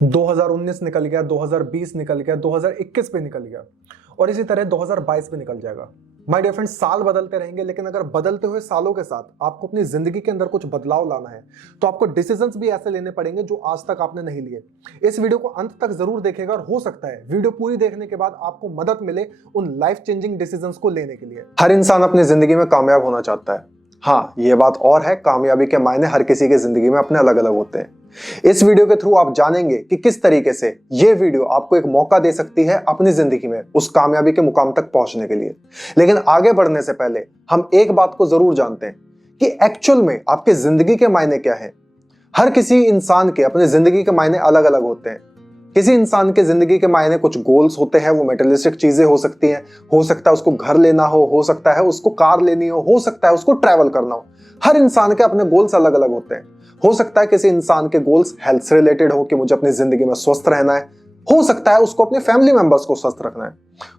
2019 निकल गया, 2020 निकल गया, 2021 पे निकल गया और इसी तरह 2022 पे निकल जाएगा। माय डियर फ्रेंड्स, साल बदलते रहेंगे, लेकिन अगर बदलते हुए सालों के साथ आपको अपनी जिंदगी के अंदर कुछ बदलाव लाना है तो आपको डिसीजंस भी ऐसे लेने पड़ेंगे जो आज तक आपने नहीं लिए। इस वीडियो को अंत तक जरूर देखिएगा और हो सकता है वीडियो पूरी देखने के बाद आपको मदद मिले उन लाइफ चेंजिंग डिसीजंस को लेने के लिए। हर इंसान अपनी जिंदगी में कामयाब होना चाहता है। हाँ, ये बात और है, कामयाबी के मायने हर किसी की जिंदगी में अपने अलग अलग होते हैं। इस वीडियो के थ्रू आप जानेंगे कि किस तरीके से ये वीडियो आपको एक मौका दे सकती है अपनी जिंदगी में उस कामयाबी के मुकाम तक पहुंचने के लिए। लेकिन आगे बढ़ने से पहले हम एक बात को जरूर जानते हैं कि एक्चुअल में आपकी जिंदगी के मायने क्या है। हर किसी इंसान के अपनी जिंदगी के मायने अलग अलग होते हैं। किसी इंसान के जिंदगी के मायने कुछ गोल्स होते हैं, वो मेटेरियलिस्टिक चीजें हो सकती हैं, हो सकता है उसको घर लेना हो सकता है उसको कार लेनी हो सकता है उसको ट्रैवल करना हो। हर इंसान के अपने गोल्स अलग अलग होते हैं। हो सकता है किसी इंसान के गोल्स हेल्थ से रिलेटेड हो कि मुझे अपनी जिंदगी में स्वस्थ रहना है, हो सकता है उसको अपने फैमिली मेंबर्स को स्वस्थ रखना है,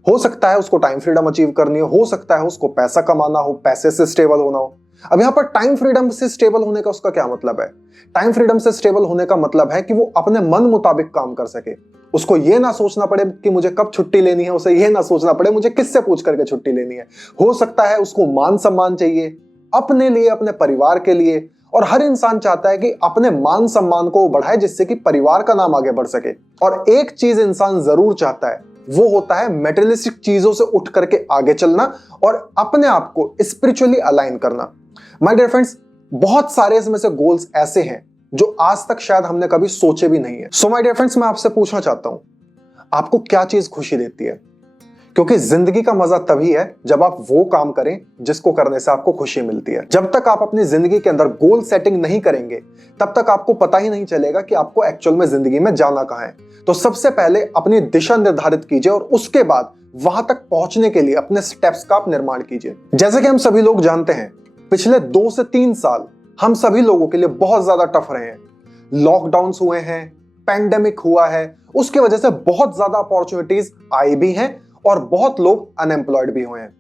हो सकता है उसको टाइम फ्रीडम अचीव करनी हो सकता है उसको पैसा कमाना हो, पैसे से स्टेबल होना हो। अब यहां पर टाइम फ्रीडम से स्टेबल होने का उसका क्या मतलब है? टाइम फ्रीडम से स्टेबल होने का मतलब है कि वो अपने मन मुताबिक काम कर सके। उसको ये ना सोचना पड़े कि मुझे कब छुट्टी लेनी है, उसे ये ना सोचना पड़े मुझे किससे पूछ करके छुट्टी लेनी है। हो सकता है उसको मान सम्मान चाहिए अपने लिए, अपने परिवार के लिए, और हर इंसान चाहता है कि अपने मान सम्मान को बढ़ाए जिससे कि परिवार का नाम आगे बढ़ सके। और एक चीज इंसान जरूर चाहता है, वो होता है मेटेरियलिस्टिक चीजों से उठ करके आगे चलना और अपने आप को स्पिरिचुअली अलाइन करना। माय डियर फ्रेंड्स, बहुत सारे इसमें से गोल्स ऐसे हैं जो आज तक शायद हमने कभी सोचे भी नहीं है। सो माय डियर फ्रेंड्स, मैं आपसे पूछना चाहता हूं, आपको क्या चीज खुशी देती है? क्योंकि जिंदगी का मजा तभी है जब आप वो काम करें जिसको करने से आपको खुशी मिलती है। जब तक आप अपनी जिंदगी के अंदर गोल सेटिंग नहीं करेंगे तब तक आपको पता ही नहीं चलेगा कि आपको एक्चुअल में जिंदगी में जाना कहां है। तो सबसे पहले अपनी दिशा निर्धारित कीजिए और उसके बाद वहां तक पहुंचने के लिए अपने स्टेप्स का आप निर्माण कीजिए। जैसे कि हम सभी लोग जानते हैं, पिछले 2 से 3 साल हम सभी लोगों के लिए बहुत ज्यादा टफ रहे हैं। लॉकडाउन्स हुए हैं, पैंडेमिक हुआ है, उसकी वजह से बहुत ज्यादा अपॉर्चुनिटीज आई भी हैं और बहुत लोग अनएम्प्लॉयड भी हुए हैं।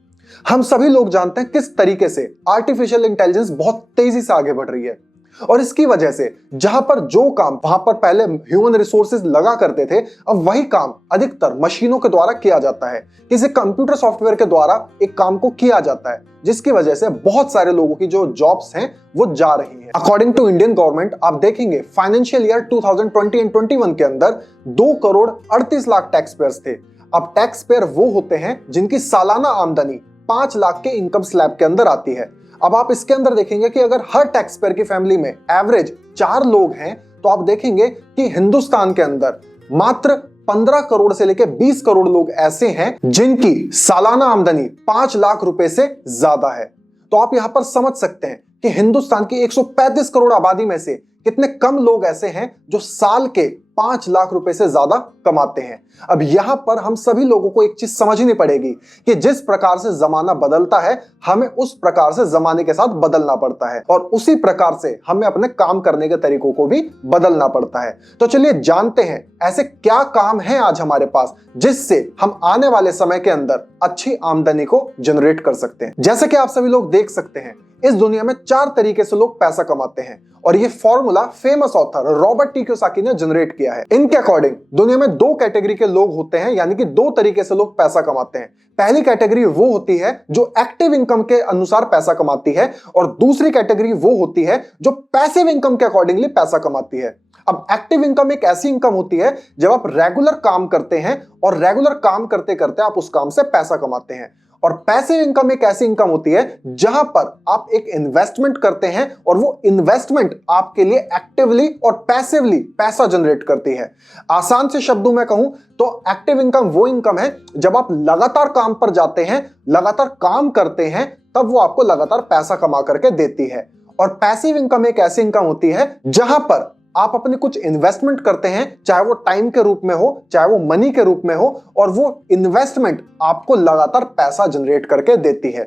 हम सभी लोग जानते हैं किस तरीके से आर्टिफिशियल इंटेलिजेंस बहुत तेजी से आगे बढ़ रही है और इसकी वजह से जहां पर जो काम वहां पर पहले ह्यूमन रिसोर्सेज लगा करते थे, अब वही काम अधिकतर मशीनों के द्वारा किया जाता है। किसी कंप्यूटर सॉफ्टवेयर के द्वारा एक काम को किया जाता है, जिसकी वजह से बहुत सारे लोगों की जो जॉब्स हैं वो जा रही हैं। अकॉर्डिंग टू इंडियन गवर्नमेंट, आप देखेंगे फाइनेंशियल ईयर 2020 एंड 21 के अंदर 2 करोड़ 38 लाख टैक्स पेयर्स थे। अब टैक्स पेयर वो होते हैं जिनकी सालाना आमदनी 5 लाख के इनकम स्लैब के अंदर आती है। अब आप इसके अंदर देखेंगे कि अगर हर टैक्स पेयर की फैमिली में एवरेज 4 लोग हैं तो आप देखेंगे कि हिंदुस्तान के अंदर मात्र 15 करोड़ से लेकर 20 करोड़ लोग ऐसे हैं जिनकी सालाना आमदनी 5 लाख रुपए से ज्यादा है। तो आप यहां पर समझ सकते हैं कि हिंदुस्तान की 135 करोड़ आबादी में से कितने कम लोग ऐसे हैं जो साल के 5 लाख रुपए से ज्यादा कमाते हैं। अब यहां पर हम सभी लोगों को एक चीज समझनी पड़ेगी कि जिस प्रकार से जमाना बदलता है, हमें उस प्रकार से जमाने के साथ बदलना पड़ता है और उसी प्रकार से हमें अपने काम करने के तरीकों को भी बदलना पड़ता है। तो चलिए जानते हैं ऐसे क्या काम है आज हमारे पास जिससे हम आने वाले समय के अंदर अच्छी आमदनी को जनरेट कर सकते हैं। जैसे कि आप सभी लोग देख सकते हैं, इस दुनिया में 4 तरीके से लोग पैसा कमाते हैं और ये formula famous author Robert T Kiyosaki ने जनरेट किया है। इनके अकॉर्डिंग दुनिया में 2 कैटेगरी के लोग होते हैं, यानी कि 2 तरीके से लोग पैसा कमाते हैं। पहली कैटेगरी वो होती है जो एक्टिव इनकम के अनुसार पैसा कमाती है और दूसरी कैटेगरी वो होती है जो पैसिव इनकम के अकॉर्डिंगली पैसा कमाती है। अब एक्टिव इनकम एक ऐसी इनकम होती है जब आप रेगुलर काम करते हैं और रेगुलर काम करते करते आप उस काम से पैसा कमाते हैं। और पैसिव इनकम एक ऐसी इनकम होती है जहां पर आप एक इन्वेस्टमेंट करते हैं और वो इन्वेस्टमेंट आपके लिए एक्टिवली और पैसिवली पैसा जनरेट करती है। आसान से शब्दों में कहूं तो एक्टिव इनकम वो इनकम है जब आप लगातार काम पर जाते हैं, लगातार काम करते हैं, तब वो आपको लगातार पैसा कमा करके देती है। और पैसिव इनकम एक ऐसी इनकम होती है जहां पर आप अपने कुछ इन्वेस्टमेंट करते हैं, चाहे वो टाइम के रूप में हो, चाहे वो मनी के रूप में हो, और वो इन्वेस्टमेंट आपको लगातार पैसा जनरेट करके देती है।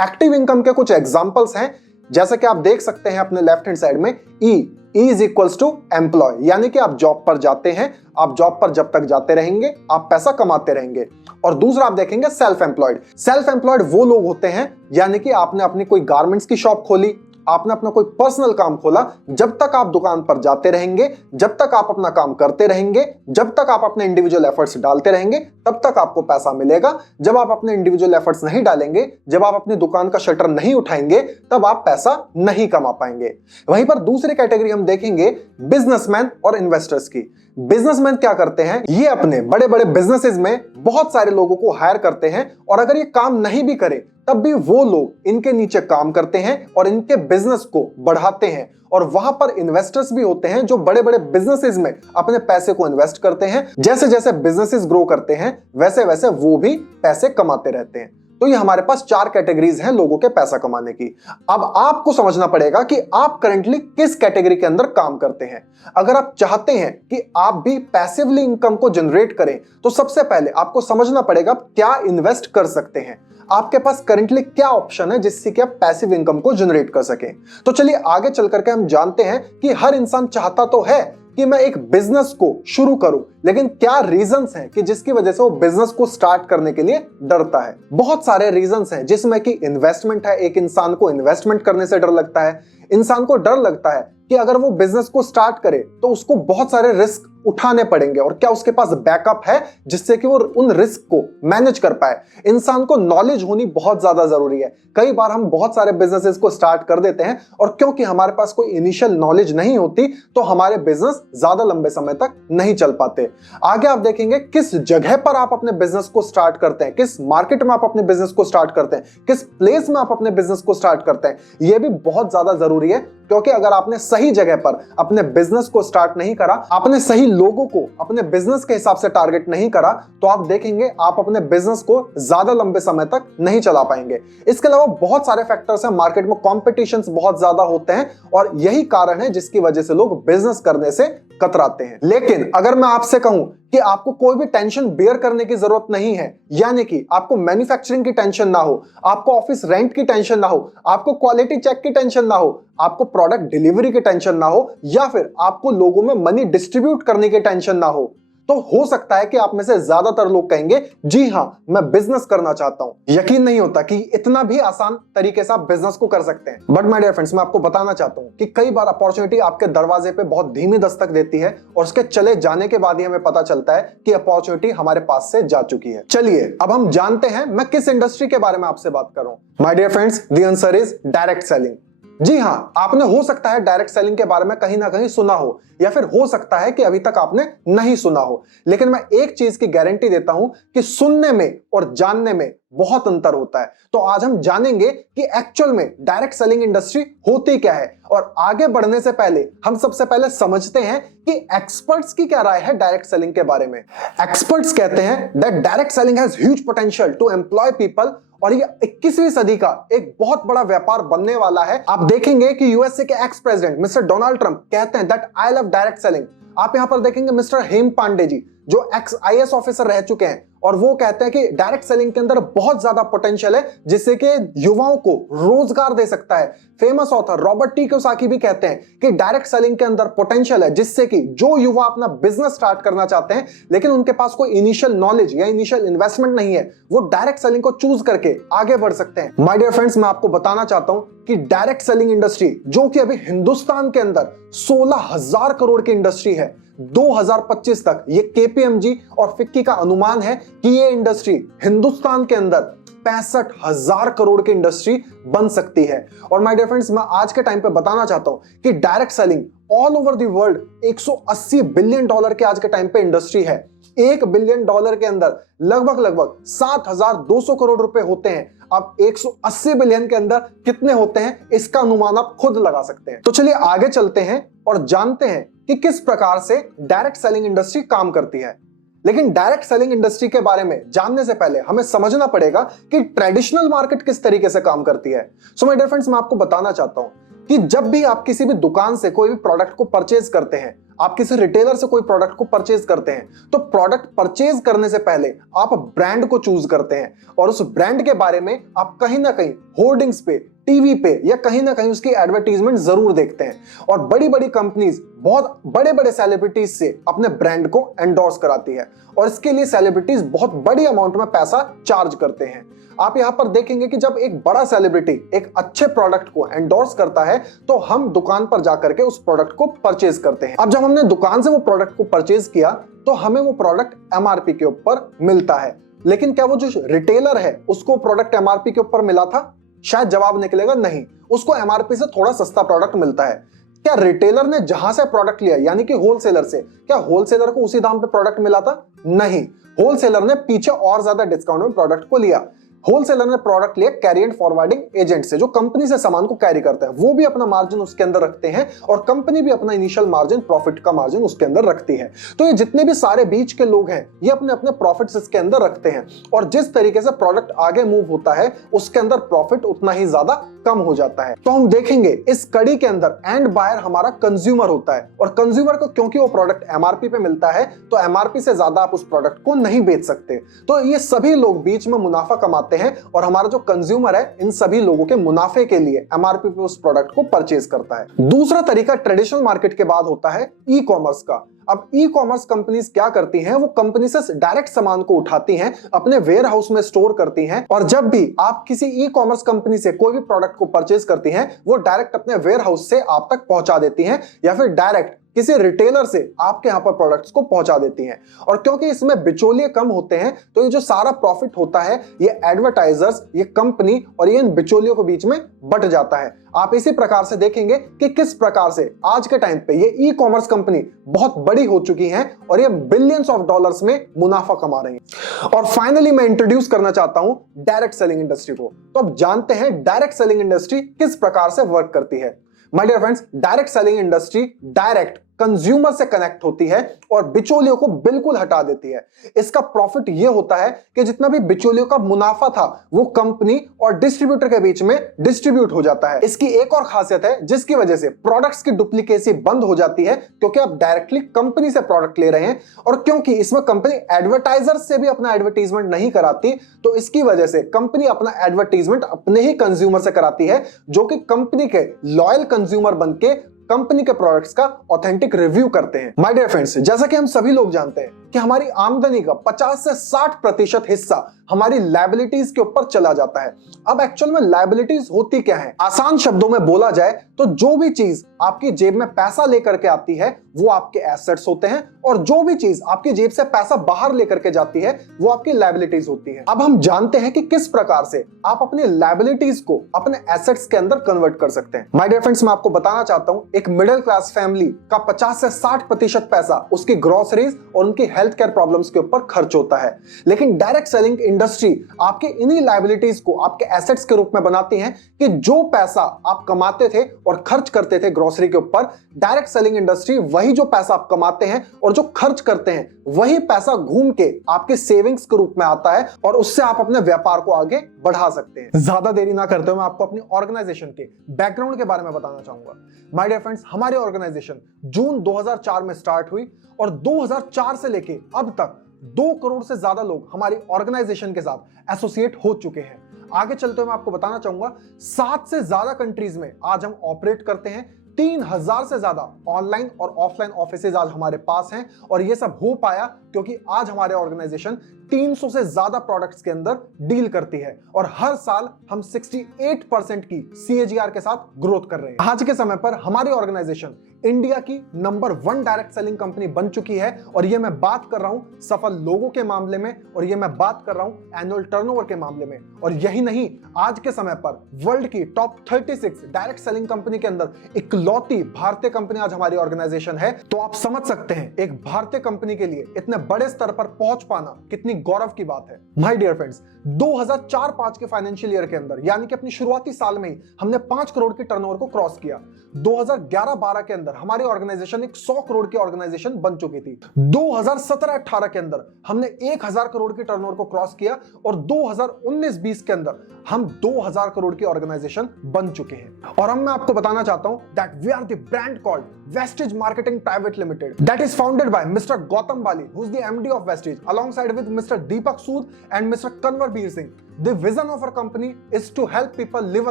एक्टिव इनकम के कुछ एग्जांपल्स हैं, जैसे कि आप देख सकते हैं अपने लेफ्ट हैंड साइड में E is equals to employ, यानी कि आप जॉब पर जाते हैं, आप जॉब पर जब तक जाते रहेंगे आप पैसा कमाते रहेंगे। और दूसरा आप देखेंगे सेल्फ एम्प्लॉयड। सेल्फ एम्प्लॉयड वो लोग होते हैं, यानी कि आपने अपनी कोई गारमेंट्स की शॉप खोली, आपने अपना कोई पर्सनल काम खोला, जब तक आप दुकान पर जाते रहेंगे, जब तक आप अपना काम करते रहेंगे, जब तक आप अपने इंडिविजुअल एफर्ट्स डालते रहेंगे, तब तक आपको पैसा मिलेगा। जब आप अपने इंडिविजुअल एफर्ट्स नहीं डालेंगे, जब आप अपनी दुकान का शटर नहीं उठाएंगे, तब आप पैसा नहीं कमा पाएंगे। वहीं पर दूसरी कैटेगरी हम देखेंगे बिजनेसमैन और इन्वेस्टर्स की। बिजनेसमैन क्या करते हैं, ये अपने बड़े बड़े बिजनेसेस में बहुत सारे लोगों को हायर करते हैं, और अगर ये काम नहीं भी करें तब भी वो लोग इनके नीचे काम करते हैं और इनके बिजनेस को बढ़ाते हैं। और वहां पर इन्वेस्टर्स भी होते हैं जो बड़े बड़े बिजनेसेस में अपने पैसे को इन्वेस्ट करते हैं। जैसे जैसे बिजनेसेस ग्रो करते हैं वैसे वैसे वो भी पैसे कमाते रहते हैं। तो ये हमारे पास 4 कैटेगरीज हैं लोगों के पैसा कमाने की। अब आपको समझना पड़ेगा कि आप करंटली किस कैटेगरी के अंदर काम करते हैं। अगर आप चाहते हैं कि आप भी पैसिवली इनकम को जनरेट करें, तो सबसे पहले आपको समझना पड़ेगा क्या इन्वेस्ट कर सकते हैं, आपके पास करंटली क्या ऑप्शन है जिससे कि आप पैसिव इनकम को जनरेट कर सकें। तो चलिए आगे चल करके हम जानते हैं कि हर इंसान चाहता तो है कि मैं एक बिजनेस को शुरू करूं, लेकिन क्या रीजंस हैं कि जिसकी वजह से वो बिजनेस को स्टार्ट करने के लिए डरता है। बहुत सारे रीजंस हैं, जिसमें कि इन्वेस्टमेंट है। एक इंसान को इन्वेस्टमेंट करने से डर लगता है। इंसान को डर लगता है कि अगर वो बिजनेस को स्टार्ट करे तो उसको बहुत सारे रिस्क उठाने पड़ेंगे, और क्या उसके पास बैकअप है जिससे कि वो उन रिस्क को मैनेज कर पाए। इंसान को नॉलेज होनी बहुत ज्यादा जरूरी है। कई बार हम बहुत सारे बिजनेसेस को स्टार्ट कर देते हैं, और क्योंकि हमारे पास कोई इनिशियल नॉलेज नहीं होती तो हमारे बिजनेस ज्यादा लंबे समय तक नहीं चल पाते। आगे आप देखेंगे किस जगह पर आप अपने बिजनेस को स्टार्ट करते हैं, किस मार्केट में आप अपने बिजनेस को स्टार्ट करते हैं, किस प्लेस में आप अपने बिजनेस को स्टार्ट करते हैं। यह भी बहुत ज्यादा जरूरी है, क्योंकि अगर आपने सही जगह पर अपने बिजनेस को स्टार्ट नहीं करा, आपने सही लोगों को अपने बिजनेस के हिसाब से टारगेट नहीं करा, तो आप देखेंगे आप अपने बिजनेस को ज्यादा लंबे समय तक नहीं चला पाएंगे। इसके अलावा बहुत सारे फैक्टर्स हैं, मार्केट में कॉम्पिटिशंस बहुत ज्यादा होते हैं, और यही कारण है जिसकी वजह से लोग बिजनेस करने से कतराते हैं। लेकिन अगर मैं आपसे कहूं कि आपको कोई भी टेंशन बेयर करने की जरूरत नहीं है, यानी कि आपको मैन्युफैक्चरिंग की टेंशन ना हो, आपको ऑफिस रेंट की टेंशन ना हो, आपको क्वालिटी चेक की टेंशन ना हो, आपको प्रोडक्ट डिलीवरी की टेंशन ना हो, या फिर आपको लोगों में मनी डिस्ट्रीब्यूट करने की टेंशन ना हो, तो हो सकता है कि आप में से ज्यादातर लोग कहेंगे जी हां मैं बिजनेस करना चाहता हूं। यकीन नहीं होता कि इतना भी आसान तरीके से आप बिजनेस को कर सकते हैं। बट माय डियर फ्रेंड्स, मैं आपको बताना चाहता हूं कि कई बार अपॉर्चुनिटी आपके दरवाजे पे बहुत धीमी दस्तक देती है, और उसके चले जाने के बाद ही हमें पता चलता है कि अपॉर्चुनिटी हमारे पास से जा चुकी है। चलिए अब हम जानते हैं मैं किस इंडस्ट्री के बारे में आपसे बात कर रहा हूं। My dear friends, the answer is direct selling. जी हां, आपने हो सकता है डायरेक्ट सेलिंग के बारे में कहीं ना कहीं सुना हो, या फिर हो सकता है कि अभी तक आपने नहीं सुना हो। लेकिन मैं एक चीज की गारंटी देता हूं कि सुनने में और जानने में बहुत अंतर होता है। तो आज हम जानेंगे कि एक्चुअल में डायरेक्ट सेलिंग इंडस्ट्री होती क्या है। और आगे बढ़ने से पहले हम सबसे पहले समझते हैं कि एक्सपर्ट्स की क्या राय है डायरेक्ट सेलिंग के बारे में। एक्सपर्ट्स कहते हैं that direct selling has huge potential to employ people, और ये 21वीं सदी का एक बहुत बड़ा व्यापार बनने वाला है। आप देखेंगे कि यूएसए के ex president mister Donald Trump कहते हैं that I love direct selling. आप यहां पर देखेंगे मिस्टर हेम पांडे जी, जो एक्स आईएएस ऑफिसर रह चुके हैं, और वो कहते हैं कि डायरेक्ट सेलिंग के अंदर बहुत ज्यादा पोटेंशियल है, जिससे कि युवाओं को रोजगार दे सकता है। Famous author Robert T Kiyosaki भी कहते हैं कि डायरेक्ट सेलिंग के अंदर पोटेंशियल है, जिससे कि जो युवा अपना बिजनेस स्टार्ट करना चाहते हैं लेकिन उनके पास कोई इनिशियल नॉलेज या इनिशियल इन्वेस्टमेंट नहीं है, वो डायरेक्ट सेलिंग को चूज करके आगे बढ़ सकते हैं। माय डियर फ्रेंड्स, मैं आपको बताना चाहता हूं कि डायरेक्ट सेलिंग इंडस्ट्री, जो कि अभी हिंदुस्तान के अंदर 16,000 करोड़ की इंडस्ट्री है, 2025 तक ये केपीएमजी और फिक्की का अनुमान है कि ये इंडस्ट्री हिंदुस्तान के अंदर 65,000 करोड़ की इंडस्ट्री बन सकती है। और माय डियर फ्रेंड्स, मैं आज के टाइम पे बताना चाहता हूं कि direct selling all over the world 180 billion dollar के आज के टाइम पे इंडस्ट्री है। 1 बिलियन डॉलर के अंदर लगभग 7,200 करोड़ रुपए होते हैं। अब 180 बिलियन के अंदर कितने होते हैं, इसका अनुमान आप खुद लगा सकते हैं। तो चलिए आगे चलते हैं और जानते हैं कि किस प्रकार से डायरेक्ट सेलिंग इंडस्ट्री काम करती है। लेकिन डायरेक्ट सेलिंग इंडस्ट्री के बारे में जानने से पहले हमें समझना पड़ेगा कि ट्रेडिशनल मार्केट किस तरीके से काम करती है। सो माय डियर फ्रेंड्स, मैं आपको बताना चाहता हूं कि जब भी आप किसी भी दुकान से कोई भी प्रोडक्ट को परचेज करते हैं, आप किसी रिटेलर से कोई प्रोडक्ट को परचेज करते हैं, तो प्रोडक्ट परचेज करने से पहले आप ब्रांड को चूज करते हैं, और उस ब्रांड के बारे में आप कहीं ना कहीं होर्डिंग्स पे, टीवी पे या कहीं ना कहीं उसकी एडवर्टीजमेंट जरूर देखते हैं। और बड़ी बड़ी कंपनीज बहुत बड़े बड़े सेलिब्रिटीज से अपने ब्रांड को एंडोर्स कराती है और इसके लिए सेलिब्रिटीज बहुत बड़ी अमाउंट में पैसा चार्ज करते हैं। आप यहां पर देखेंगे कि जब एक बड़ा सेलिब्रिटी एक अच्छे प्रोडक्ट को एंडोर्स करता है तो हम दुकान पर जाकर के उस प्रोडक्ट को परचेज करते हैं। अब जब हमने दुकान से वो प्रोडक्ट को परचेज किया तो हमें वो प्रोडक्ट एमआरपी के ऊपर मिलता है, लेकिन क्या वो जो रिटेलर है उसको प्रोडक्ट एमआरपी के ऊपर मिला था? शायद जवाब निकलेगा नहीं, उसको एमआरपी से थोड़ा सस्ता प्रोडक्ट मिलता है। क्या रिटेलर ने जहां से प्रोडक्ट लिया यानी कि होलसेलर से, क्या होलसेलर को उसी दाम पे प्रोडक्ट मिला था? नहीं, होलसेलर ने पीछे और ज्यादा डिस्काउंट में प्रोडक्ट को लिया। होलसेलर ने प्रोडक्ट लिया कैरी एंड फॉरवर्डिंग एजेंट से, जो कंपनी से सामान को कैरी करता है, वो भी अपना मार्जिन उसके अंदर रखते हैं और कंपनी भी अपना इनिशियल मार्जिन, प्रॉफिट का मार्जिन उसके अंदर रखती है। तो ये जितने भी सारे बीच के लोग हैं ये अपने अपने प्रॉफिट्स इसके अंदर रखते हैं और जिस तरीके से प्रोडक्ट आगे मूव होता है उसके अंदर प्रॉफिट उतना ही ज्यादा कम हो जाता है। तो हम देखेंगे इस कड़ी के अंदर एंड बायर हमारा कंज्यूमर होता है और कंज्यूमर को क्योंकि वो प्रोडक्ट एमआरपी पे मिलता है तो एमआरपी से ज्यादा आप उस प्रोडक्ट को नहीं बेच सकते। तो ये सभी लोग बीच में मुनाफा कमाते हैं और हमारा जो कंज्यूमर है इन सभी लोगों के मुनाफे के लिए एमआरपी पे उस प्रोडक्ट को परचेज करता है। दूसरा तरीका ट्रेडिशनल मार्केट के बाद होता है ई कॉमर्स का। अब ई कॉमर्स कंपनीज क्या करती हैं, वो कंपनी से डायरेक्ट सामान को उठाती हैं, अपने वेयर हाउस में स्टोर करती हैं और जब भी आप किसी ई कॉमर्स कंपनी से कोई भी प्रोडक्ट को परचेज करती हैं वो डायरेक्ट अपने वेयर हाउस से आप तक पहुंचा देती हैं या फिर डायरेक्ट किसी रिटेलर से आपके यहां पर प्रोडक्ट्स को पहुंचा देती हैं। और क्योंकि इसमें बिचौलिए कम होते हैं तो ये जो सारा प्रॉफिट होता है ये एडवर्टाइजर्स, ये कंपनी और ये इन बिचौलियों के बीच में बट जाता है। आप इसी प्रकार से देखेंगे कि किस प्रकार से आज के टाइम पे ये ई कॉमर्स कंपनी बहुत बड़ी हो चुकी हैं और ये बिलियंस ऑफ डॉलर्स में मुनाफा कमा रही हैं। और फाइनली मैं इंट्रोड्यूस करना चाहता हूं डायरेक्ट सेलिंग इंडस्ट्री को। तो अब जानते हैं डायरेक्ट सेलिंग इंडस्ट्री किस प्रकार से वर्क करती है। My dear friends, direct selling industry direct consumer से कनेक्ट होती है और बिचौलियों को बिल्कुल हटा देती है। इसका प्रॉफिट यह होता है कि जितना भी बिचौलियों का मुनाफा था वो कंपनी और डिस्ट्रीब्यूटर के बीच में डिस्ट्रीब्यूट हो जाता है। इसकी एक और खासियत है जिसकी वजह से प्रोडक्ट्स की डुप्लीकेसी बंद हो जाती है क्योंकि आप डायरेक्टली कंपनी से प्रोडक्ट ले रहे हैं और क्योंकि इसमें कंपनी एडवर्टाइजर से भी अपना एडवर्टीजमेंट नहीं कराती तो इसकी वजह से कंपनी अपना एडवर्टीजमेंट अपने ही कंज्यूमर से कराती है जो कि कंपनी के लॉयल कंज्यूमर बनके कंपनी के प्रोडक्ट्स का ऑथेंटिक रिव्यू करते हैं। माय डियर फ्रेंड्स, जैसा कि हम सभी लोग जानते हैं कि हमारी आमदनी का 50 से 60% हिस्सा हमारी लायबिलिटीज के ऊपर चला जाता है। अब एक्चुअल में लायबिलिटीज होती क्या है? आसान शब्दों में बोला जाए तो जो भी चीज आपकी जेब में पैसा लेकर के आती है वो आपके एसेट्स होते हैं और जो भी चीज आपकी जेब से पैसा बाहर लेकर के जाती है वो आपकी लायबिलिटीज होती है। अब हम जानते हैं कि किस प्रकार से आप अपनी लायबिलिटीज को अपने एसेट्स के अंदर कन्वर्ट कर सकते हैं। माय डियर फ्रेंड्स, मैं आपको बताना चाहता हूं एक मिडिल क्लास फैमिली का 50 से 60% पैसा उसकी ग्रोसरीज और उनकी हेल्थ केयर प्रॉब्लम्स के ऊपर खर्च होता है, लेकिन डायरेक्ट सेलिंग इंडस्ट्री आपके इन्हीं लायबिलिटीज को आपके एसेट्स के रूप में बनाती है कि जो पैसा आप कमाते थे और खर्च करते थे ग्रोसरी के ऊपर, डायरेक्ट सेलिंग इंडस्ट्री वही जो पैसा आप कमाते हैं और जो खर्च करते हैं वही पैसा घूम के आपके सेविंग्स के रूप में आता है और उससे आप अपने व्यापार को आगे बढ़ा सकते हैं। ज्यादा देरी ना करते हुए मैं आपको अपनी ऑर्गेनाइजेशन के बैकग्राउंड के बारे में बताना चाहूंगा। माय डियर फ्रेंड्स, हमारी ऑर्गेनाइजेशन जून 2004 में स्टार्ट हुई और 2004 से लेके अब तक 2 करोड़ से ज्यादा लोग हमारी ऑर्गेनाइजेशन के साथ एसोसिएट हो चुके हैं। आगे चलते हुए मैं आपको बताना चाहूंगा 7 से ज्यादा कंट्रीज में आज हम ऑपरेट करते हैं। 3000 से ज्यादा ऑनलाइन और ऑफलाइन ऑफिसेज आज हमारे पास हैं और ये सब हो पाया क्योंकि आज हमारे ऑर्गेनाइजेशन 300 से ज्यादा प्रोडक्ट्स के अंदर डील करती है और हर साल हम 68% की CAGR के साथ ग्रोथ कर रहे हैं। आज के समय पर हमारी ऑर्गेनाइजेशन इंडिया की नंबर 1 डायरेक्ट सेलिंग कंपनी बन चुकी है और ये मैं बात कर रहा हूं सफल लोगों के मामले में और ये मैं बात कर रहा हूं एनुअल टर्नओवर के मामले में। और यही नहीं, आज के समय पर वर्ल्ड की टॉप 36 डायरेक्ट सेलिंग कंपनी के अंदर इकलौती भारतीय कंपनी आज हमारी ऑर्गेनाइजेशन है। तो आप समझ सकते हैं एक भारतीय कंपनी के लिए इतने बड़े स्तर पर पहुंच पाना कितनी गौरव की बात है। माय डियर फ्रेंड्स, 2004-5 के फाइनेंशियल ईयर के अंदर यानी कि अपनी शुरुआती साल में ही हमने 5 करोड़ के टर्नओवर को क्रॉस किया। 2011-12 के अंदर हमारी ऑर्गेनाइजेशन एक 100 करोड़ की ऑर्गेनाइजेशन बन चुकी थी। 2017-18 के अंदर हमने 1000 करोड़ की टर्नओवर को क्रॉस किया और 2019-20 के अंदर हम 2000 करोड़ की ऑर्गेनाइजेशन बन चुके हैं। और अब मैं आपको बताना चाहता हूं that we are the brand called Vestige marketing private limited that is founded by mister Gautam Bali, who is the MD of Vestige, alongside with Mr. Mr. Deepak Sood and Mr. Kanwarbir Singh. The vision of our company is to help people live a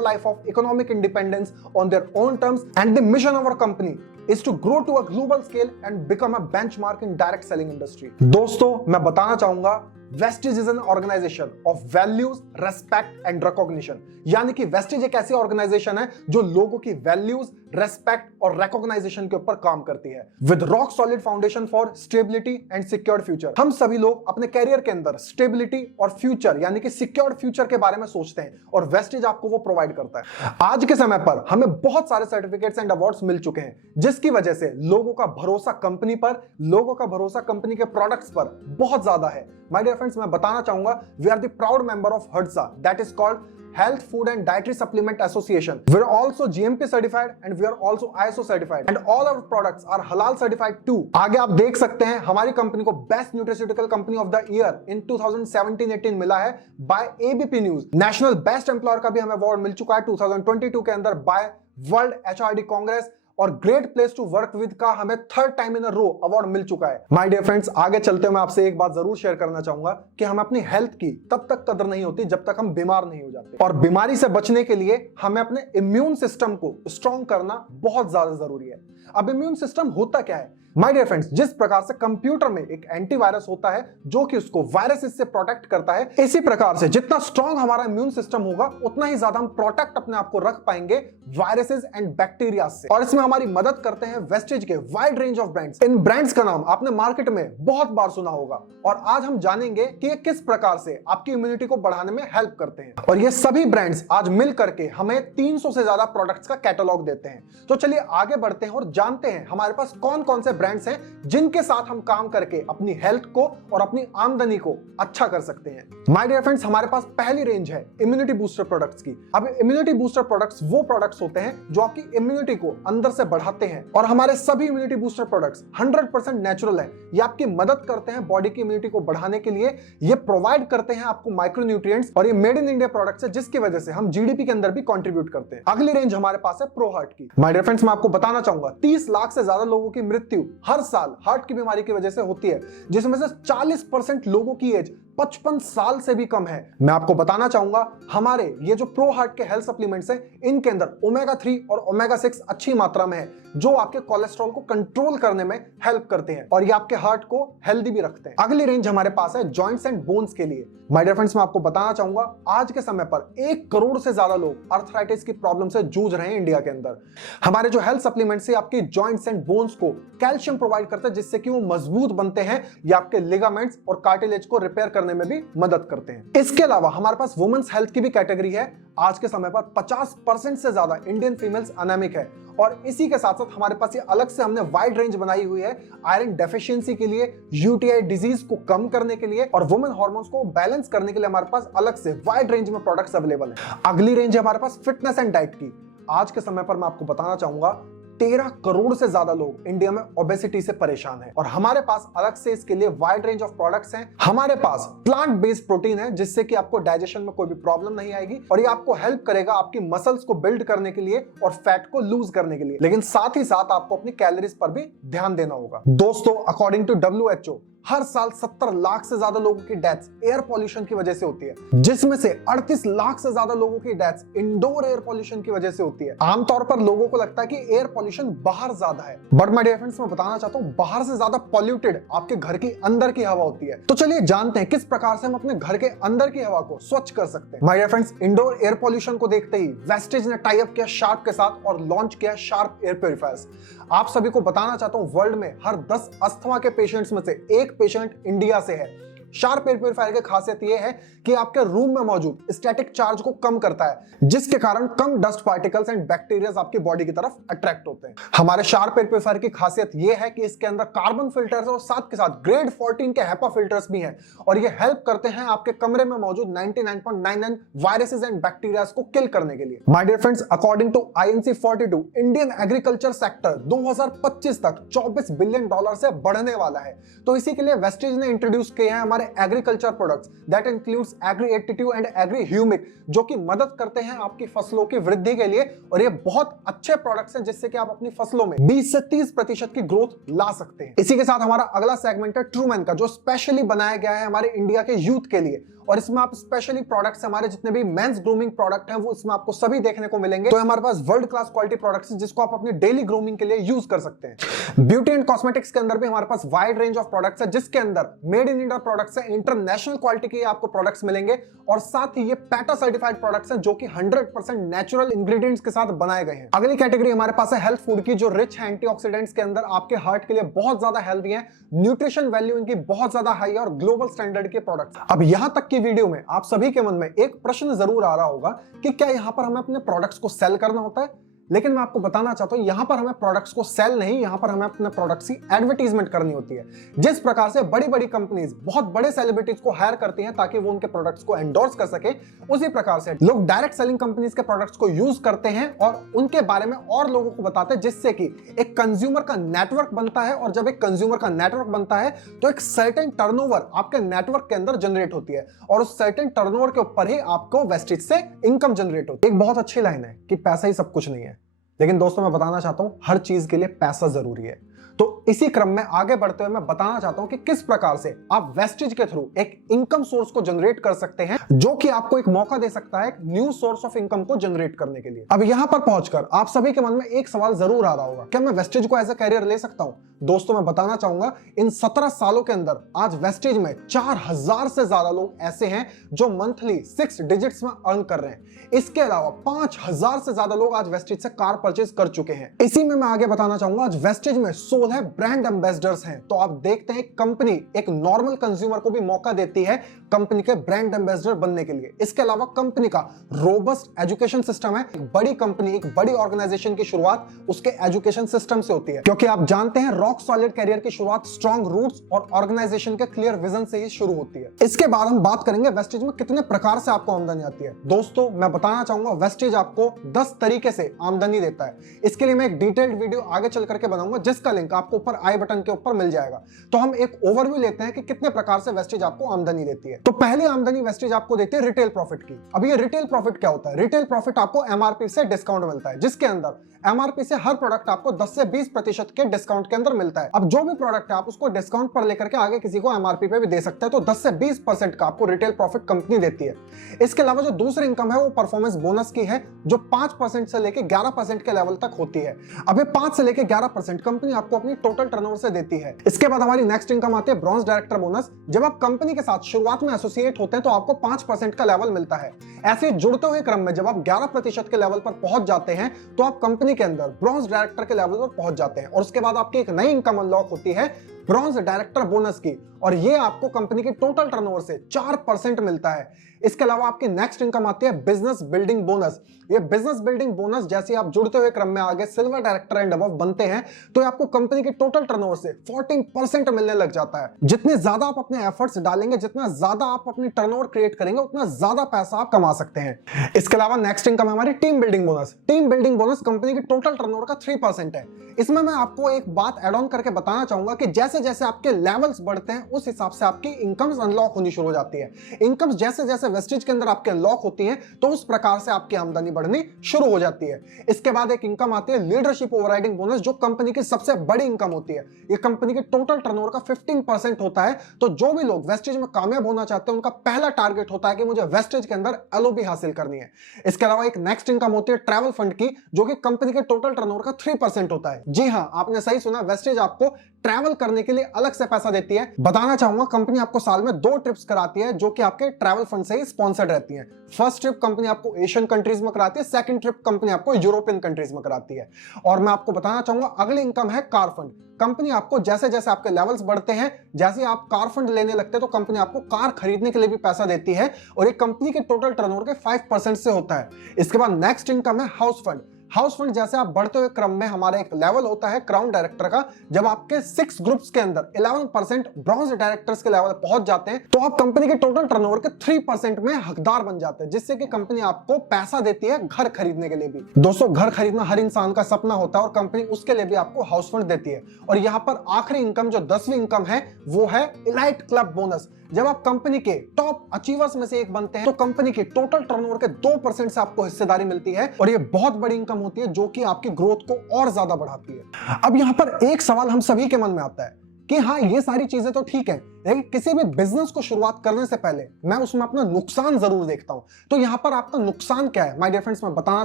life of economic independence on their own terms, and the mission of our company is to grow to a global scale and become a benchmark in direct selling industry. दोस्तों, मैं बताना चाहूंगा Vestige is an organisation of values, respect and recognition. यानी कि wastage एक ऐसी organisation है जो लोगों की वैल्यूज, रेस्पेक्ट और रिकॉग्नाइजेशन के ऊपर काम करती है with rock solid foundation for stability and secured future. हम सभी लोग अपने कैरियर के अंदर स्टेबिलिटी और फ्यूचर यानी कि सिक्योर्ड फ्यूचर के बारे में सोचते हैं और वेस्टेज आपको वो प्रोवाइड करता है। आज के समय पर हमें बहुत सारे सर्टिफिकेट्स एंड अवार्ड्स मिल चुके हैं जिसकी वजह से लोगों का भरोसा कंपनी पर, लोगों का भरोसा कंपनी के प्रोडक्ट्स पर बहुत ज्यादा है। माय डियर फ्रेंड्स, मैं बताना चाहूंगा we are the proud member of HDSA, that is called Health Food and Dietary Supplement Association. We are also GMP certified and we are also ISO certified and all our products are halal certified too. आगे आप देख सकते हैं हमारी company को best nutraceutical company of the year in 2017-18 मिला है by ABP news. National best employer का भी हमें अवार्ड मिल चुका है 2022 के अंदर बाय वर्ल्ड HRD कांग्रेस, और great place to work with का हमें third time in a row award मिल चुका है। माय डियर फ्रेंड्स, आगे चलते हुए मैं आपसे एक बात जरूर शेयर करना चाहूंगा कि हमें अपनी हेल्थ की तब तक कदर नहीं होती जब तक हम बीमार नहीं हो जाते, और बीमारी से बचने के लिए हमें अपने इम्यून सिस्टम को स्ट्रॉन्ग करना बहुत ज्यादा जरूरी है। अब इम्यून सिस्टम होता क्या है? माय डियर फ्रेंड्स, जिस प्रकार से कंप्यूटर में एक एंटीवायरस होता है जो कि उसको वायरसेस से प्रोटेक्ट करता है, इसी प्रकार से जितना स्ट्रॉन्ग हमारा इम्यून सिस्टम होगा उतना ही ज्यादा हम प्रोटेक्ट अपने आप को रख पाएंगे वायरसेस एंड बैक्टीरिया से। और इसमें हमारी मदद करते हैं वेस्टेज के wide range of brands. In brands का नाम आपने मार्केट में बहुत बार सुना होगा और आज हम जानेंगे कि ये किस प्रकार से आपकी इम्यूनिटी को बढ़ाने में हेल्प करते हैं। और ये सभी ब्रांड्स आज मिल करके हमें 300 से ज्यादा प्रोडक्ट्स का कैटलॉग देते हैं। तो चलिए आगे बढ़ते हैं और जानते हैं हमारे पास कौन कौन से ब्रांड्स हैं जिनके साथ हम काम करके अपनी हेल्थ को और अपनी आमदनी को अच्छा कर सकते हैं। माय डियर फ्रेंड्स, हमारे पास पहली रेंज है इम्यूनिटी बूस्टर प्रोडक्ट्स की। अब इम्यूनिटी बूस्टर प्रोडक्ट्स वो प्रोडक्ट्स होते हैं जो आपकी इम्यूनिटी को अंदर से बढ़ाते हैं, और हमारे सभी इम्यूनिटी बूस्टर प्रोडक्ट्स 100% नेचुरल है। ये आपकी मदद करते हैं बॉडी की इम्यूनिटी को बढ़ाने के लिए। ये प्रोवाइड करते हैं आपको माइक्रोन्यूट्रिएंट्स, और ये मेड इन इंडिया प्रोडक्ट्स है जिसकी वजह से हम जीडीपी के अंदर भी कंट्रीब्यूट करते हैं। अगली रेंज हमारे पास है प्रो हार्ट की। माय डियर फ्रेंड्स, मैं आपको बताना चाहूंगा 30 लाख से ज्यादा लोगों की मृत्यु हर साल हार्ट की बीमारी की वजह से होती है, जिसमें से 40% लोगों की एज 55 साल से भी कम है। मैं आपको बताना चाहूंगा हमारे ये जो प्रो हार्ट के हेल्थ सप्लीमेंट्स हैं इनके अंदर ओमेगा 3 और ओमेगा 6 अच्छी मात्रा में है जो आपके कोलेस्ट्रॉल को कंट्रोल करने में हेल्प करते हैं और ये आपके हार्ट को हेल्दी भी रखते हैं। अगली रेंज हमारे पास है जॉइंट्स एंड बोन्स के लिए। माय डियर फ्रेंड्स, मैं आपको बताना चाहूंगा आज के समय पर 1 करोड़ से ज्यादा लोग आर्थराइटिस की प्रॉब्लम से जूझ रहे हैं इंडिया के अंदर। हमारे जो हेल्थ सप्लीमेंट्स है आपके जॉइंट्स एंड बोन्स को कैल्शियम प्रोवाइड करते हैं जिससे कि वो मजबूत बनते हैं, या आपके लिगामेंट्स और कार्टिलेज को रिपेयर करने में भी मदद करते हैं। इसके अलावा हमारे पास वुमेन्स हेल्थ की भी कैटेगरी है। आज के समय पर 50% से ज्यादा इंडियन फीमेल्स अनेमिक है, और इसी के साथ साथ हमारे पास ये अलग से हमने वाइड रेंज बनाई हुई है आयरन डेफिशिएंसी के लिए, यूटीआई डिजीज को कम करने के लिए और वुमेन हार्मोन्स को बैलेंस करने के लिए हमारे पास अलग से वाइड रेंज में प्रोडक्ट्स अवेलेबल है। अगली रेंज है हमारे पास फिटनेस एंड डाइट की। आज के समय पर मैं आपको बताना चाहूंगा 13 करोड़ से ज्यादा लोग इंडिया में ओबेसिटी से परेशान हैं, और हमारे पास अलग से इसके लिए वाइड रेंज ऑफ प्रोडक्ट्स हैं। हमारे पास प्लांट बेस्ड प्रोटीन है जिससे कि आपको डाइजेशन में कोई भी प्रॉब्लम नहीं आएगी, और ये आपको हेल्प करेगा आपकी मसल्स को बिल्ड करने के लिए और फैट को लूज करने के लिए। लेकिन साथ ही साथ आपको अपनी कैलोरीज पर भी ध्यान देना होगा। दोस्तों, अकॉर्डिंग टू WHO हर साल 70 लाख से ज्यादा लोगों की डेथ्स एयर पॉल्यूशन की वजह से होती है, जिसमें से 38 लाख से ज्यादा लोगों की डेथ्स इंडोर एयर पॉल्यूशन की वजह से होती है। आमतौर पर लोगों को लगता है कि एयर पॉल्यूशन बाहर ज्यादा है, बट माय डियर फ्रेंड्स, मैं बताना चाहता हूं बाहर से ज्यादा पॉल्यूटेड आपके घर की अंदर की हवा होती है। तो चलिए जानते हैं किस प्रकार से हम अपने घर के अंदर की हवा को स्वच्छ कर सकते हैं। My dear friends, indoor air pollution को देखते ही वेस्टेज ने टाई अप किया शार्प के साथ और लॉन्च किया शार्प एयर प्यूरिफायर्स। आप सभी को बताना चाहता हूं वर्ल्ड में हर 10 अस्थमा के पेशेंट्स में से एक पेशेंट इंडिया से है। शार्प एयर प्यूरिफायर की खासियत यह है कि आपके रूम में मौजूद स्टैटिक चार्ज को कम करता है, जिसके कारण कम डस्ट पार्टिकल्स एंड बैक्टीरिया आपकी बॉडी की तरफ अट्रैक्ट होते हैं। हमारे शार्प एयर प्यूरिफायर की खासियत यह है कि इसके अंदर कार्बन फिल्टर्स और साथ के साथ ग्रेड 14 के HEPA फिल्टर्स भी हैं, और ये हेल्प करते हैं आपके कमरे में मौजूद 99.99 वायरसेस एंड बैक्टीरिया को किल करने के लिए। My dear friends, according to INC 42 Indian agriculture sector 2025 तक $24 बिलियन से बढ़ने वाला है। तो इसी के लिए वेस्टेज ने इंट्रोड्यूस किए हैं हमारे हमारे agriculture products that includes agri 82 and agri humic, जो कि मदद करते हैं आपकी फसलों की वृद्धि के लिए। और ये बहुत अच्छे प्रोडक्ट्स हैं जिससे कि आप अपनी फसलों में 20 से 30% की ग्रोथ ला सकते हैं। इसी के साथ हमारा अगला सेगमेंट है ट्रूमैन का, जो स्पेशली बनाया गया है हमारे इंडिया के यूथ के लिए। और इसमें आप स्पेशली प्रोडक्ट्स, हमारे जितने भी मेंस ग्रूमिंग प्रोडक्ट हैं वो इसमें आपको सभी देखने को मिलेंगे। तो हमारे पास वर्ल्ड क्लास क्वालिटी प्रोडक्ट्स हैं जिसको आप अपनी डेली ग्रूमिंग के लिए यूज कर सकते हैं। ब्यूटी एंड कॉस्मेटिक्स के अंदर भी हमारे पास वाइड रेंज ऑफ प्रोडक्ट्स है, जिसके अंदर मेड इन इंडिया प्रोडक्ट्स है, इंटरनेशनल क्वालिटी के आपको प्रोडक्ट्स मिलेंगे। और साथ ही ये पैटा सर्टिफाइड प्रोडक्ट्स हैं जो कि 100% नेचुरल इंग्रेडिएंट्स के साथ बनाए गए हैं। अगली कैटेगरी हमारे पास है हेल्थ फूड की, जो रिच है एंटीऑक्सीडेंट्स के अंदर, आपके हार्ट के लिए बहुत ज्यादा हेल्दी है, न्यूट्रिशन वैल्यू इनकी बहुत ज्यादा हाई है और ग्लोबल स्टैंडर्ड के प्रोडक्ट्स। अब यहां तक की वीडियो में आप सभी के मन में एक प्रश्न जरूर आ रहा होगा कि क्या यहां पर हमें अपने प्रोडक्ट्स को सेल करना होता है? लेकिन मैं आपको बताना चाहता हूं यहां पर हमें प्रोडक्ट्स को सेल नहीं, यहां पर हमें अपने प्रोडक्ट्स की एडवर्टाइजमेंट करनी होती है। जिस प्रकार से बड़ी बड़ी कंपनीज बहुत बड़े सेलिब्रिटीज को हायर करती हैं ताकि वो उनके प्रोडक्ट्स को एंडोर्स कर सके, उसी प्रकार से लोग डायरेक्ट सेलिंग कंपनीज के प्रोडक्ट्स को यूज करते हैं और उनके बारे में और लोगों को बताते हैं, जिससे कि एक कंज्यूमर का नेटवर्क बनता है। और जब एक कंज्यूमर का नेटवर्क बनता है तो एक सर्टेन टर्नओवर आपके नेटवर्क के अंदर जनरेट होती है और उस सर्टेन टर्नओवर के ऊपर ही आपको वेस्टेज से इनकम जनरेट होती है। एक बहुत अच्छी लाइन है कि पैसा ही सब कुछ नहीं है, लेकिन दोस्तों मैं बताना चाहता हूं हर चीज के लिए पैसा जरूरी है। तो इसी क्रम में आगे बढ़ते हुए मैं बताना चाहता हूं कि किस प्रकार से आप वेस्टेज के थ्रू एक इनकम सोर्स को जनरेट कर सकते हैं, जो कि आपको एक मौका दे सकता है एक न्यू सोर्स ऑफ इनकम को जनरेट करने के लिए। अब यहां पर पहुंचकर आप सभी के मन में एक सवाल जरूर आ रहा होगा, क्या मैं वेस्टेज को एज अ कैरियर ले सकता हूं? दोस्तों मैं बताना चाहूंगा इन 17 सालों के अंदर आज वेस्टेज में 4000 से ज्यादा लोग ऐसे हैं जो मंथली 6 डिजिट्स में अर्न कर रहे हैं। इसके अलावा 5000 से ज्यादा लोग आज वेस्टेज से कार परचेज कर चुके हैं। इसी में मैं आगे बताना चाहूंगा आज वेस्टेज में 16 ब्रांड एम्बेसडर्स हैं। तो आप देखते हैं कंपनी एक नॉर्मल कंज्यूमर को भी मौका देती है कंपनी के ब्रांड एम्बेसडर बनने के लिए। इसके अलावा कंपनी का रोबस्ट एजुकेशन सिस्टम है। एक बड़ी कंपनी, एक बड़ी ऑर्गेनाइजेशन की शुरुआत उसके एजुकेशन सिस्टम से होती है, क्योंकि आप जानते हैं रॉक सॉलिड कैरियर की शुरुआत स्ट्रॉन्ग रूट्स और ऑर्गेनाइजेशन के क्लियर विजन से ही शुरू होती है। इसके बाद हम बात करेंगे वेस्टेज में कितने प्रकार से आपको आमदनी आती है। दोस्तों मैं बताना चाहूंगा वेस्टेज आपको 10 तरीके से आमदनी देता है। इसके लिए मैं एक डिटेल्ड वीडियो आगे चल करके बनाऊंगा, जिसका लिंक आपको ऊपर आई बटन के ऊपर मिल जाएगा। तो हम एक ओवरव्यू लेते हैं कि कितने प्रकार से वेस्टेज आपको आमदनी देती है। तो पहली आमदनी वेस्टेज आपको देती है रिटेल प्रॉफिट की। अब ये रिटेल प्रॉफिट क्या होता है? रिटेल प्रॉफिट आपको एमआरपी से डिस्काउंट मिलता है, जिसके अंदर एमआरपी से हर प्रोडक्ट आपको 10 से 20% के डिस्काउंट के अंदर मिलता है। अब जो भी प्रोडक्ट है आप उसको डिस्काउंट पर लेकर के आगे किसी को एमआरपी पे भी दे सकते हैं। तो 10 से 20% का आपको रिटेल प्रॉफिट कंपनी देती है। इसके अलावा जो दूसरी इनकम है वो परफॉर्मेंस बोनस की है, जो 5% से लेकर 11% के लेवल तक होती है। अब ये 5 से लेकर 11% कंपनी आपको अपनी टोटल टर्नओवर से देती है। इसके बाद हमारी नेक्स्ट इनकम आती है ब्रॉन्ज डायरेक्टर बोनस। जब आप कंपनी के साथ शुरुआत में एसोसिएट होते हैं तो आपको 5% का लेवल मिलता है। ऐसे जुड़ते हुए क्रम में जब आप 11% के लेवल पर पहुंच जाते हैं तो आप कंपनी के अंदर ब्रॉन्ज डायरेक्टर के लेवल पर पहुंच जाते हैं। और उसके बाद आपकी एक नई इनकम अनलॉक होती है ब्रॉन्ज डायरेक्टर बोनस की, और ये आपको कंपनी के टोटल टर्नओवर से 4% मिलता है। इसके अलावा आपकी नेक्स्ट इनकम आती है बिजनेस बिल्डिंग बोनस। ये बिजनेस बिल्डिंग बोनस जैसे आप जुड़ते हुए क्रम में आगे सिल्वर डायरेक्टर एंड अबव बनते हैं तो आपको कंपनी के टोटल टर्नओवर से 14% मिलने लग जाता है। जितने ज्यादा आप अपने एफर्ट्स डालेंगे, जितना ज्यादा आप अपनी टर्नओवर क्रिएट करेंगे, उतना ज्यादा पैसा आप कमा सकते हैं। इसके अलावा नेक्स्ट इनकम है हमारी team building bonus. Team building bonus company के टोटल टर्नओवर का 3% है। इसमें मैं आपको एक बात एड ऑन करके बताना चाहूंगा कि जैसे जैसे आपके लेवल्स बढ़ते हैं उस हिसाब से आपकी इनकम्स अनलॉक होनी शुरू हो जाती है। इनकम्स जैसे जैसे वेस्टेज के अंदर आपके अनलॉक होती हैं तो उस प्रकार से आपकी आमदनी बढ़नी शुरू हो जाती है। इसके बाद एक इनकम आती है लीडरशिप ओवरराइडिंग बोनस, जो कंपनी की सबसे बड़ी इनकम होती है। ये कंपनी के टोटल टर्नओवर का 15% होता है। तो जो भी लोग वेस्टेज में कामयाब होना चाहते हैं उनका पहला टारगेट होता है कि मुझे वेस्टेज के अंदर एलओबी हासिल करनी है। इसके अलावा एक नेक्स्ट इनकम होती है ट्रैवल फंड की, जो कि कंपनी के टोटल टर्नओवर का 3% होता है। जी हां, आपने सही सुना, वेस्टेज आपको ट्रैवल करने के लिए अलग से पैसा देती है। बताना चाहूंगा कंपनी आपको साल में 2 ट्रिप्स कराती है जो कि आपके ट्रैवल फंड से ही स्पॉन्सर्ड रहती है। फर्स्ट ट्रिप कंपनी आपको एशियन कंट्रीज में कराती है, सेकंड ट्रिप कंपनी आपको यूरोपियन कंट्रीज में कराती है। और मैं आपको बताना चाहूंगा अगली इनकम है कार फंड। कंपनी आपको जैसे जैसे आपके लेवल्स बढ़ते हैं, जैसे आप कार फंड लेने लगते हैं तो कंपनी आपको कार खरीदने के लिए भी पैसा देती है और ये कंपनी के टोटल टर्नओवर के 5% से होता है। इसके बाद नेक्स्ट इनकम है हाउस फंड। हाउस फंड जैसे आप बढ़ते हुए क्रम में, हमारा एक लेवल होता है क्राउन डायरेक्टर का, जब आपके 6 ग्रुप्स के अंदर 11% ब्रॉन्ज डायरेक्टर्स के लेवल पहुंच जाते हैं तो आप कंपनी के टोटल टर्नओवर के 3% में हकदार बन जाते हैं, जिससे कि कंपनी आपको पैसा देती है घर खरीदने के लिए भी। दोस्तों, घर खरीदना हर इंसान का सपना होता है और कंपनी उसके लिए भी आपको हाउस फंड देती है। और यहाँ पर आखिरी इनकम जो 10वीं इनकम है वो है इलाइट क्लब बोनस। जब आप कंपनी के टॉप अचीवर्स में से एक बनते हैं तो कंपनी के टोटल टर्नओवर के 2% से आपको हिस्सेदारी मिलती है और ये बहुत बड़ी इनकम होती है जो कि आपकी ग्रोथ को और ज्यादा बढ़ाती है। अब यहां पर एक सवाल हम सभी के मन में आता है कि हाँ, ये सारी चीजें तो ठीक है, लेकिन किसी भी बिजनेस को शुरुआत करने से पहले मैं उसमें अपना नुकसान जरूर देखता हूं। तो यहां पर आपका नुकसान क्या है, माय डियर फ्रेंड्स, मैं बताना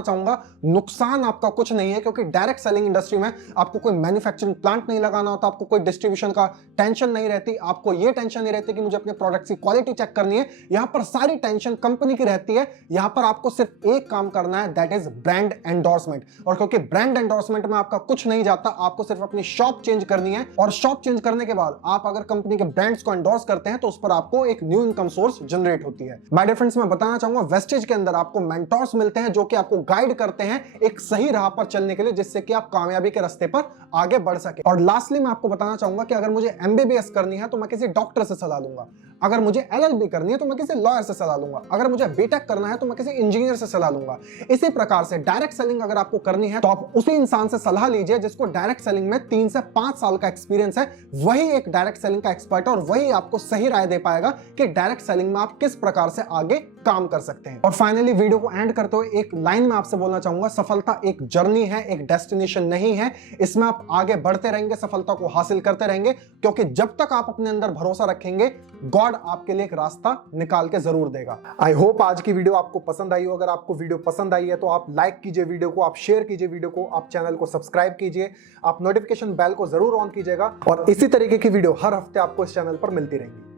चाहूंगा। नुकसान आपका कुछ नहीं है, क्योंकि डायरेक्ट सेलिंग इंडस्ट्री में आपको कोई मैन्युफैक्चरिंग प्लांट नहीं लगाना होता, आपको कोई डिस्ट्रीब्यूशन का टेंशन नहीं रहती, आपको ये टेंशन नहीं रहती कि मुझे अपने प्रोडक्ट की क्वालिटी चेक करनी है। यहां पर सारी टेंशन कंपनी की रहती है। यहां पर आपको सिर्फ एक काम करना है, दैट इज ब्रांड एंडोर्समेंट। और क्योंकि ब्रांड एंडोर्समेंट में आपका कुछ नहीं जाता, आपको सिर्फ अपनी शॉप चेंज करनी है, और शॉप चेंज करने के बाद आप अगर कंपनी के ब्रांड्स को एंडोर्स करते हैं तो उस पर आपको एक न्यू इनकम सोर्स जनरेट होती है। माय डियर फ्रेंड्स, मैं बताना चाहूंगा, वेस्टेज के अंदर आपको मेंटोर्स मिलते हैं जो कि आपको गाइड करते हैं एक सही राह पर चलने के लिए, जिससे कि आप कामयाबी के रास्ते पर आगे बढ़ सके। और लास्टली मैं आपको बताना चाहूंगा कि अगर मुझे एमबीबीएस करनी है तो मैं किसी डॉक्टर से सलाह लूंगा, अगर मुझे एलएलबी करनी है तो मैं किसी लॉयर से सलाह लूंगा, अगर मुझे बीटेक करना है तो मैं किसी इंजीनियर से सलाह लूंगा। इसी प्रकार से डायरेक्ट सेलिंग अगर आपको करनी है तो आप उसी इंसान से सलाह लीजिए जिसको डायरेक्ट सेलिंग में 3 से 5 साल का एक्सपीरियंस है। वही एक डायरेक्ट सेलिंग का एक्सपर्ट है और वही आपको सही राय दे पाएगा कि डायरेक्ट सेलिंग में आप किस प्रकार से आगे काम कर सकते हैं। और फाइनली वीडियो को एंड करते हुए एक लाइन में आपसे बोलना चाहूंगा, सफलता एक जर्नी है, एक डेस्टिनेशन नहीं है। इसमें आप आगे बढ़ते रहेंगे, सफलता को हासिल करते रहेंगे, क्योंकि जब तक आप अपने अंदर भरोसा रखेंगे, गॉड आपके लिए एक रास्ता निकाल के जरूर देगा। आई होप आज की वीडियो आपको पसंद आई हो। अगर आपको वीडियो पसंद आई है तो आप लाइक कीजिए वीडियो को, आप शेयर कीजिए वीडियो को, आप चैनल को सब्सक्राइब कीजिए, आप नोटिफिकेशन बेल को जरूर ऑन कीजिएगा। और इसी तरीके की वीडियो हर हफ्ते आपको इस चैनल पर मिलती रहेंगी।